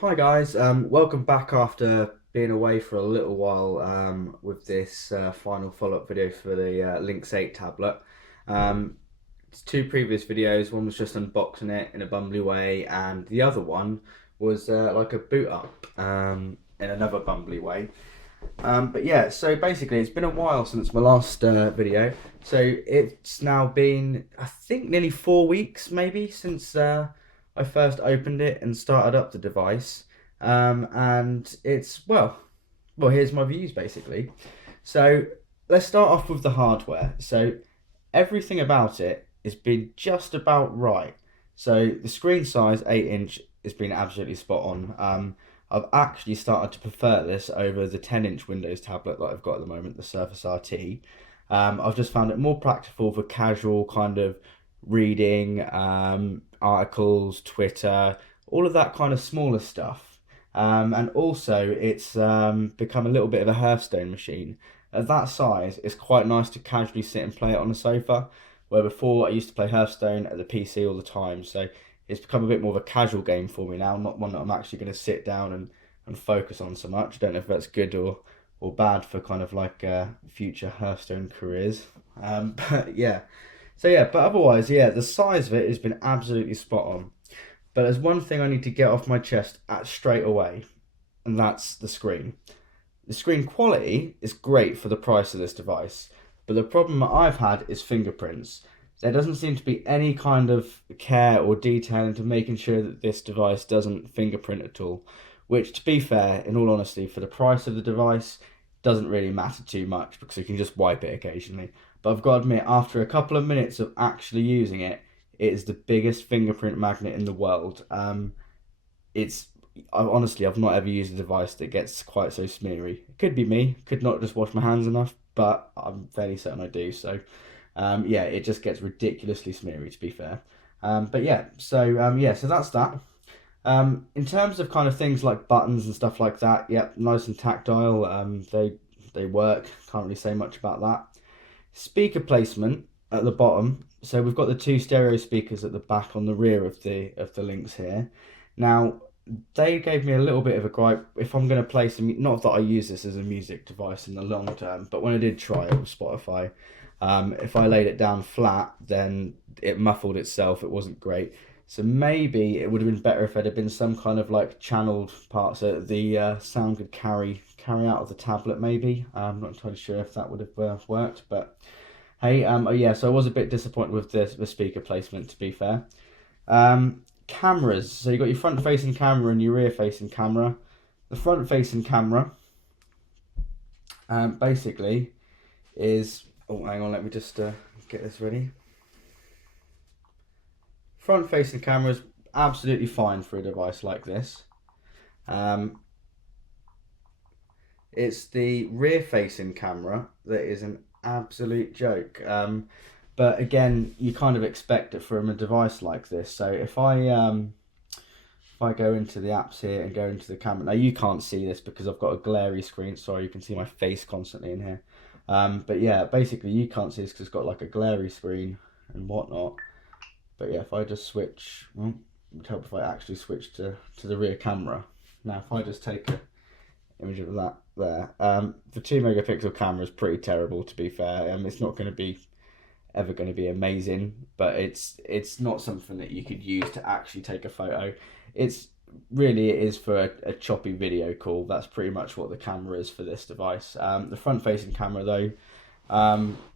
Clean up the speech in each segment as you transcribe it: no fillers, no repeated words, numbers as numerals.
Hi guys, welcome back after being away for a little while with this final follow-up video for the Linx 8 tablet. Um, it's two previous videos, one was just unboxing it in a bumbly way and the other one was like a boot up in another bumbly way. But yeah, so basically it's been a while since my last video. So it's now been, I think, nearly 4 weeks maybe since I first opened it and started up the device. And it's, well, here's my views basically. So let's start off with the hardware. So everything about it has been just about right. So the screen size, 8 inch, has been absolutely spot on. I've actually started to prefer this over the 10-inch Windows tablet that I've got at the moment, the Surface RT. I've just found it more practical for casual kind of reading, articles, Twitter, all of that kind of smaller stuff. And also, it's become a little bit of a Hearthstone machine. At that size, it's quite nice to casually sit and play it on a sofa, where before I used to play Hearthstone at the PC all the time. So it's become a bit more of a casual game for me now, not one that I'm actually going to sit down and focus on so much. I don't know if that's good or bad for kind of like future Hearthstone careers. But yeah, so yeah, but otherwise, yeah, the size of it has been absolutely spot on. But there's one thing I need to get off my chest at straight away, and that's the screen. The screen quality is great for the price of this device, but the problem that I've had is fingerprints. There doesn't seem to be any kind of care or detail into making sure that this device doesn't fingerprint at all, which, to be fair, in all honesty, for the price of the device, doesn't really matter too much because you can just wipe it occasionally. But I've got to admit, after a couple of minutes of actually using it, it is the biggest fingerprint magnet in the world. It's honestly, I've not ever used a device that gets quite so smeary. It could be me, could not just wash my hands enough, but I'm fairly certain I do. So, yeah, it just gets ridiculously smeary, to be fair. But yeah, so that's that. In terms of kind of things like buttons and stuff like that, yep, nice and tactile. They work. Can't really say much about that. Speaker placement at the bottom. So we've got the two stereo speakers at the back on the rear of the Linx here. Now they gave me a little bit of a gripe if I'm going to play some. Not that I use this as a music device in the long term, but when I did try it with Spotify, if I laid it down flat, then it muffled itself. It wasn't great. So maybe it would have been better if it had been some kind of like channeled part so that the sound could carry out of the tablet. Maybe I'm not entirely sure if that would have worked, but hey, oh yeah. So I was a bit disappointed with the speaker placement. To be fair, cameras. So you got your front facing camera and your rear facing camera. The front facing camera, basically, is. Oh, hang on. Let me just get this ready. Front facing camera is absolutely fine for a device like this. Um, it's the rear facing camera that is an absolute joke. But again, you kind of expect it from a device like this. So if I go into the apps here and go into the camera, now you can't see this because I've got a glary screen. Sorry, you can see my face constantly in here. But yeah, basically you can't see this because it's got like a glary screen and whatnot. But yeah, if I just switch, well, it would help if I actually switch to the rear camera. Now, if I just take a image of that there, the 2 megapixel camera is pretty terrible to be fair. It's not going to be ever going to be amazing, but it's not something that you could use to actually take a photo. It's really it is for a choppy video call. That's pretty much what the camera is for this device. The front facing camera though,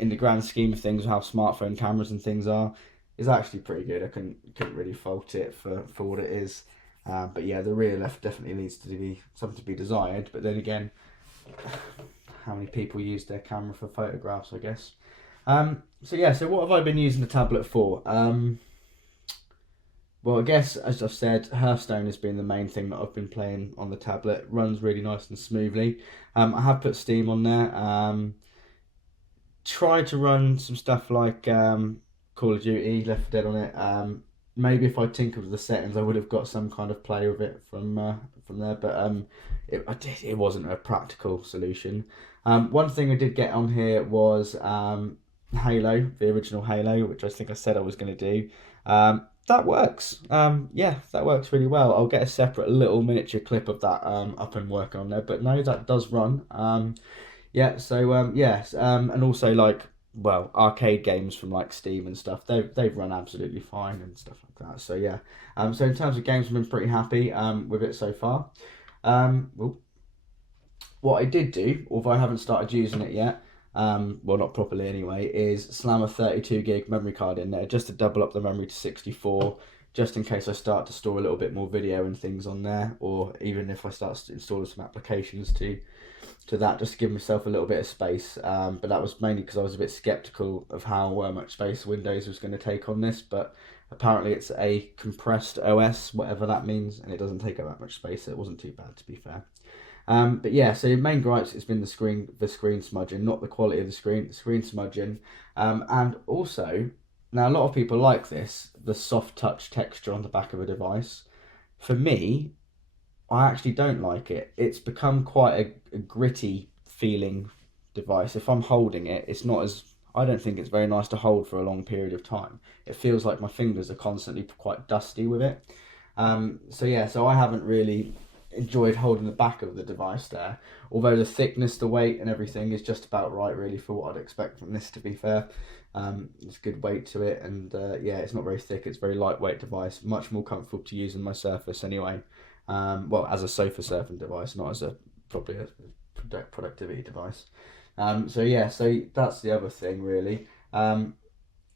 in the grand scheme of things, how smartphone cameras and things are, is actually pretty good. I couldn't really fault it for what it is. But yeah, the rear left definitely needs to be something to be desired. But then again, how many people use their camera for photographs, I guess. So yeah, so what have I been using the tablet for? Well, I guess as I've said, Hearthstone has been the main thing that I've been playing on the tablet. It runs really nice and smoothly. I have put Steam on there. Tried to run some stuff like Call of Duty, Left 4 Dead on it. Maybe if I tinkered with the settings, I would have got some kind of play with it from there. But it wasn't a practical solution. One thing I did get on here was Halo, the original Halo, which I think I said I was going to do. that works. Yeah, that works really well. I'll get a separate little miniature clip of that up and working on there. But no, that does run. Yeah, so yes, and also like well, arcade games from like Steam and stuff, they've run absolutely fine and stuff like that. So yeah, so in terms of games, I've been pretty happy with it so far. Well, what I did do, although I haven't started using it yet, well not properly anyway, is slam a 32 gig memory card in there just to double up the memory to 64, just in case I start to store a little bit more video and things on there, or even if I start installing some applications to that, just to give myself a little bit of space. But that was mainly because I was a bit skeptical of how much space Windows was going to take on this, but apparently it's a compressed OS, whatever that means, and it doesn't take up that much space, so it wasn't too bad to be fair. But yeah, so main gripes has been the screen smudging, not the quality of the screen smudging, and also now a lot of people like this, the soft touch texture on the back of a device. For me, I actually don't like it. It's become quite a gritty feeling device. If I'm holding it, it's not as I don't think it's very nice to hold for a long period of time. It feels like my fingers are constantly quite dusty with it. So yeah, so I haven't really enjoyed holding the back of the device there. Although the thickness, the weight, and everything is just about right, really, for what I'd expect from this. To be fair, it's good weight to it, and yeah, it's not very thick. It's a very lightweight device, much more comfortable to use on my Surface anyway. Well, as a sofa surfing device, not as a probably a productivity device. So yeah, so that's the other thing really. I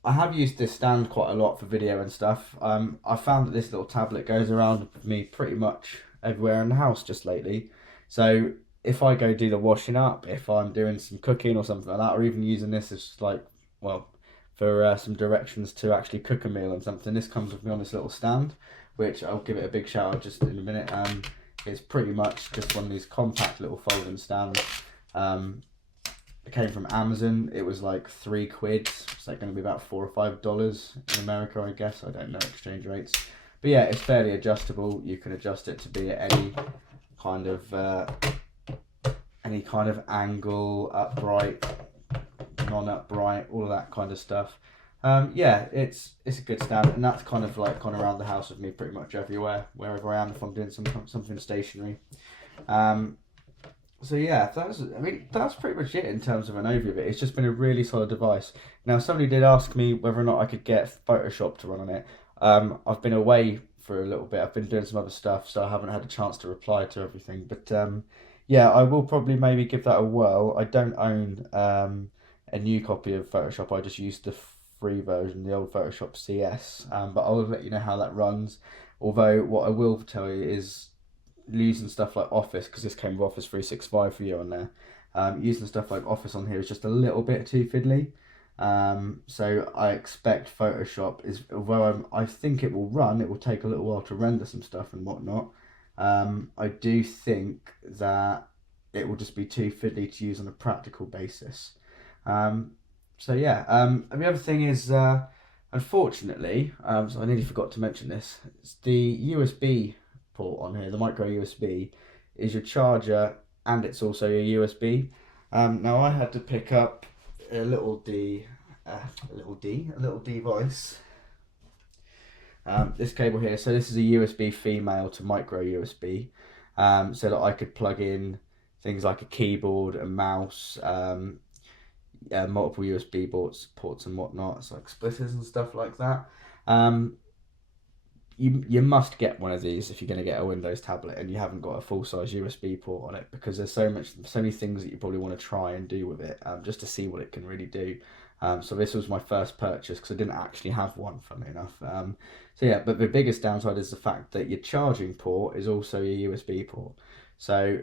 have used this stand quite a lot for video and stuff. I found that this little tablet goes around with me pretty much everywhere in the house just lately. So if I go do the washing up, if I'm doing some cooking or something like that, or even using this as like, well, for some directions to actually cook a meal and something, this comes with me on this little stand, which I'll give it a big shout out just in a minute. It's pretty much just one of these compact little folding stands. It came from Amazon. It was like £3. It's like going to be about $4 or $5 in America, I guess. I don't know exchange rates, but yeah, it's fairly adjustable. You can adjust it to be at kind of any kind of angle, upright, non-upright, all of that kind of stuff. Yeah, it's a good stand, and that's kind of like gone around the house with me pretty much everywhere, wherever I am, if I'm doing something stationary. So yeah, that's pretty much it in terms of an overview of it. It's just been a really solid device. Now, somebody did ask me whether or not I could get Photoshop to run on it. I've been away for a little bit. I've been doing some other stuff, so I haven't had a chance to reply to everything. But yeah, I will probably maybe give that a whirl. I don't own a new copy of Photoshop. I just used the free version, the old Photoshop CS. But I'll let you know how that runs. Although what I will tell you is using stuff like Office, because this came with Office 365 for you on there. Using stuff like Office on here is just a little bit too fiddly. So I expect Photoshop is, although I think it will run, it will take a little while to render some stuff and whatnot. I do think that it will just be too fiddly to use on a practical basis. So yeah, and the other thing is, unfortunately, so I nearly forgot to mention this, it's the USB port on here, the micro USB, is your charger and it's also your USB. Now I had to pick up a little device. This cable here, so this is a USB female to micro USB, so that I could plug in things like a keyboard, a mouse, multiple USB ports and whatnot, so like splitters and stuff like that. You must get one of these if you're going to get a Windows tablet and you haven't got a full-size USB port on it, because there's so many things that you probably want to try and do with it, just to see what it can really do. So this was my first purchase because I didn't actually have one, funnily enough. So yeah, but the biggest downside is the fact that your charging port is also your USB port. So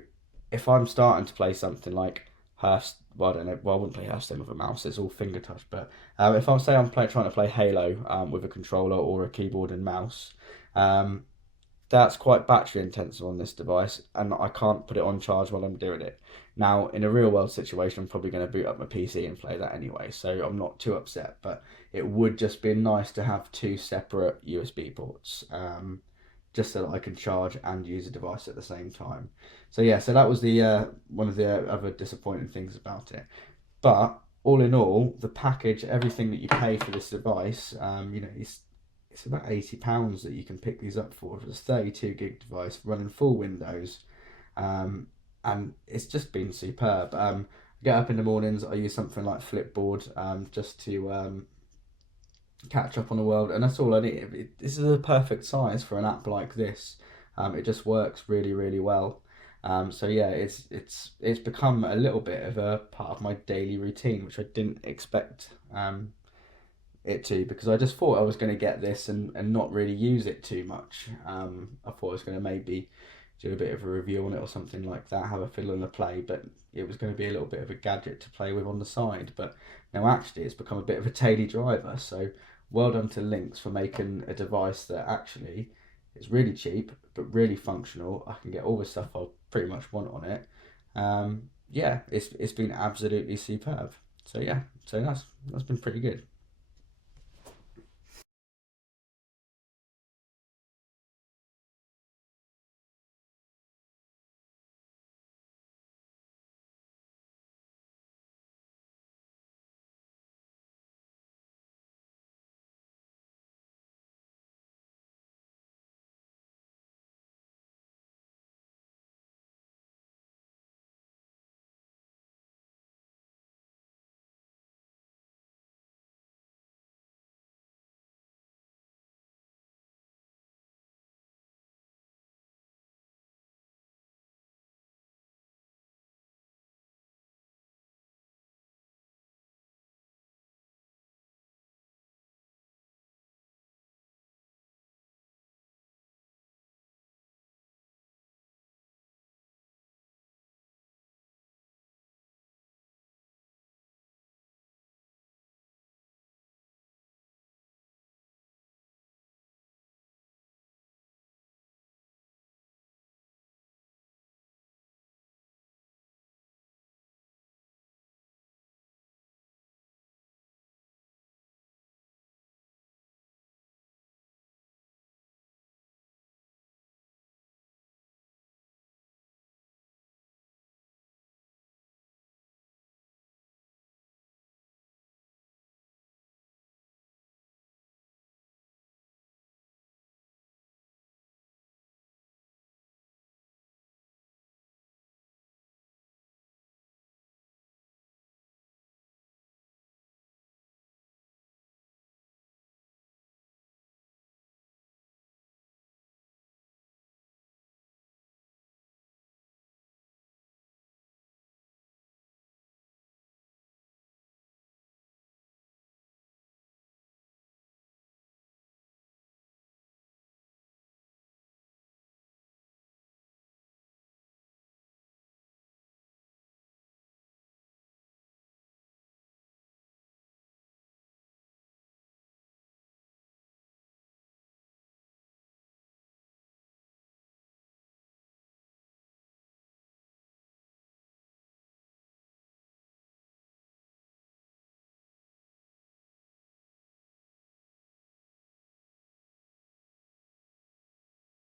if I'm starting to play something like well, I don't know. Well, I wouldn't play Hearthstone with a mouse. It's all finger touch. But if I'm trying to play Halo with a controller or a keyboard and mouse, that's quite battery intensive on this device, and I can't put it on charge while I'm doing it. Now, in a real world situation, I'm probably going to boot up my PC and play that anyway, so I'm not too upset. But it would just be nice to have two separate USB ports, just so that I can charge and use a device at the same time. So yeah, so that was the one of the other disappointing things about it. But all in all, the package, everything that you pay for this device, it's about £80 that you can pick these up for. It's a 32 gig device running full Windows, um, and it's just been superb. I get up in the mornings, I use something like Flipboard, just to catch up on the world, and that's all I need. This is a perfect size for an app like this. It just works really, really well. So yeah, it's become a little bit of a part of my daily routine, which I didn't expect it to, because I just thought I was going to get this and not really use it too much. I thought I was going to maybe do a bit of a review on it or something like that, have a fiddle and a play, but it was going to be a little bit of a gadget to play with on the side. But now actually it's become a bit of a daily driver. So well done to Linx for making a device that actually is really cheap but really functional. I can get all the stuff I pretty much want on it. Yeah, it's been absolutely superb. So yeah, so that's been pretty good.